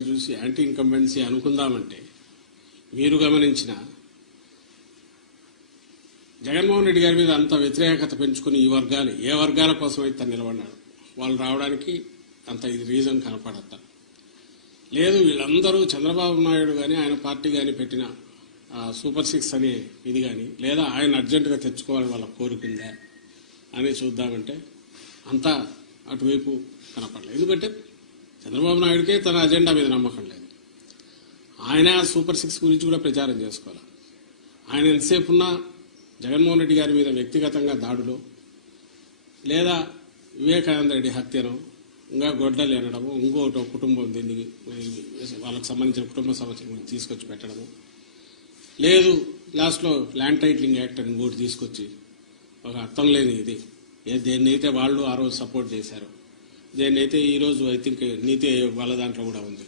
చూసి anti incumbency అనుకుందామంటే మీరు గమనించిన జగన్మోహన్ రెడ్డి గారి మీద అంత వ్యతిరేకత పెంచుకుని ఈ వర్గాలు ఏ వర్గాల కోసం అయితే నిలబడ్డాడు వాళ్ళు రావడానికి అంత ఇది రీజన్ కనపడతా లేదు. వీళ్ళందరూ చంద్రబాబు నాయుడు కానీ ఆయన పార్టీ కానీ పెట్టిన సూపర్ 6 అనే ఇది కానీ లేదా ఆయన అర్జెంటుగా తెచ్చుకోవాలి వాళ్ళ కోరికిందా అని చూద్దామంటే అంతా అటువైపు కనపడలేదు. ఎందుకంటే చంద్రబాబు నాయుడికే తన అజెండా మీద నమ్మకం లేదు. ఆయన సూపర్ 6 గురించి కూడా ప్రచారం చేసుకోవాలి. ఆయన ఎంతసేపు ఉన్నా జగన్మోహన్ రెడ్డి గారి మీద వ్యక్తిగతంగా దాడులు లేదా వివేకానంద రెడ్డి హత్యను ఇంకా గొడ్డలు ఎనడము ఇంకోటి కుటుంబం దీనికి వాళ్ళకు సంబంధించిన కుటుంబ సమస్యల తీసుకొచ్చి పెట్టడము లేదు లాస్ట్లో ల్యాండ్ టైటిలింగ్ యాక్ట్ అని ఇంకోటి తీసుకొచ్చి ఒక అర్థం లేని ఇది దేన్నైతే వాళ్ళు ఆ రోజు సపోర్ట్ చేశారు దేన్నైతే ఈరోజు ఐ థింక్ నీతి వాళ్ళ దాంట్లో కూడా ఉంది.